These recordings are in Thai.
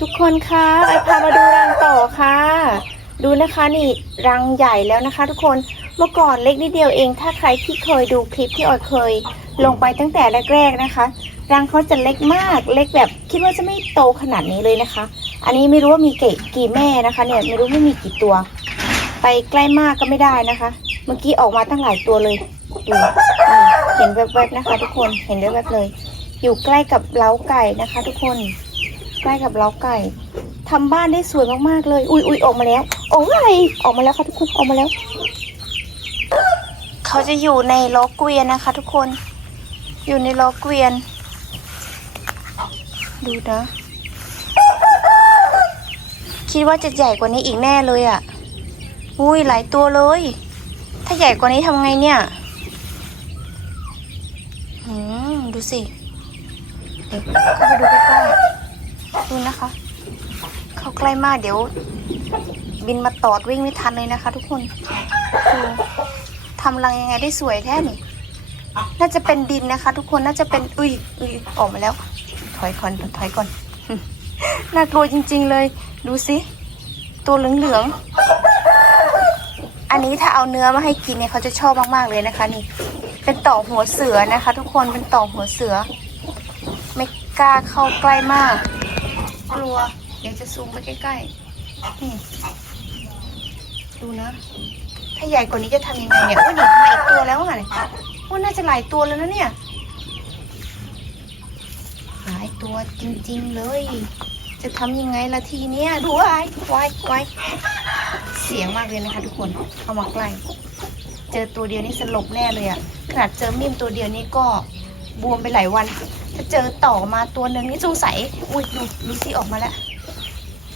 ทุกคนคะไอพามาดูรังต่อค่ะ ดูนะคะนี่รังใหญ่แล้วนะคะ ทุกคนเมื่อก่อนเล็กนิดเดียวเอง ถ้าใครที่เคยดูคลิปที่ออยเคย ลงไปตั้งแต่แรก ๆนะคะ รังเขาจะเล็กมากเล็กแบบคิดว่าจะไม่โตขนาดนี้เลยนะคะ อันนี้ไม่รู้ว่ามีเกี่กี่แม่นะคะ เนี่ยไม่รู้ไม่มีกี่ตัว ไปใกล้มากก็ไม่ได้นะคะ เมื่อกี้ออกมาตั้งหลายตัวเลยดูเห็นแวบๆนะคะ ทุกคนเห็นแวบๆเลย อยู่ใกล้กับเล้าไก่นะคะ ทุกคน ใกล้กับเล้าไก่ทำบ้านได้สวยมากๆเลย อุ้ยอุ้ยออกมาแล้วโอ้ยออกมาแล้วค่ะทุกคนออกมาแล้ว เขาจะอยู่ในล้อเกวียนนะคะ ทุกคน อยู่ในล้อเกวียน ดูนะคิดว่าจะใหญ่กว่านี้อีกแน่เลยอะ่ะ อุ้ยหลายตัวเลย ถ้าใหญ่กว่านี้ทำไงเนี่ยอืมดูสิ เดี๋ยวเข้าไปดูใกล้ๆ ดูนะคะ เข้าใกล้มากเดี๋ยว บินมาตอดวิ่งไม่ทันเลยนะคะ ทุกคนดูทำรังยังไงได้สวยแท้นี่ น่าจะเป็นดินนะคะ ทุกคนน่าจะเป็นอุ้ยอุ้ยออกมาแล้ว ถอยก่อนถอยก่อนน่ากลัวจริง ๆเลย ดูสิตัวเหลืองๆอันนี้ถ้าเอาเนื้อมาให้กินเนี่ยเขาจะชอบมากๆเลยนะคะ นี่ เป็นต่อหัวเสือนะคะ ทุกคนเป็นต่อหัวเสือ ไม่กล้าเข้าใกล้มาก กลัว เดี๋ยวจะซูมไปใกล้ๆนี่ดูนะ ถ้าใหญ่กว่านี้จะทำยังไงเนี่ยอุ้ยหนีมาอีกตัวแล้วไงว่าน่าจะหลายตัวแล้วนะเนี่ย หลายตัวจริงๆเลย จะทำยังไงละทีเนี้ยดูไว้ไว้ไว้เสียงมากเลยนะคะทุกคนเข้ามาใกล้ เจอตัวเดียวนี่สลบแน่เลยอะขนาดเจอมิ่มตัวเดียวนี่ก็ บวมไปหลายวัน ถ้าเจอต่อมาตัวหนึ่งนี่สงสัยอุ้ยดูดูสิออกมาแล้ว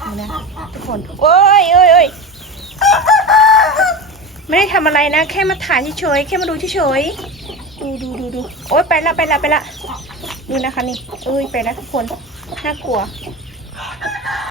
ดูนะทุกคนโอ้ยโอ้ยโอ้ยไม่ได้ทำอะไรนะ แค่มาถ่ายเฉยๆแค่มาดูเฉยๆดูดูดูดูโอ๊ยไปละไปละไปละดูนะคะนี่เอ้ยไปละทุกคนน่ากลัว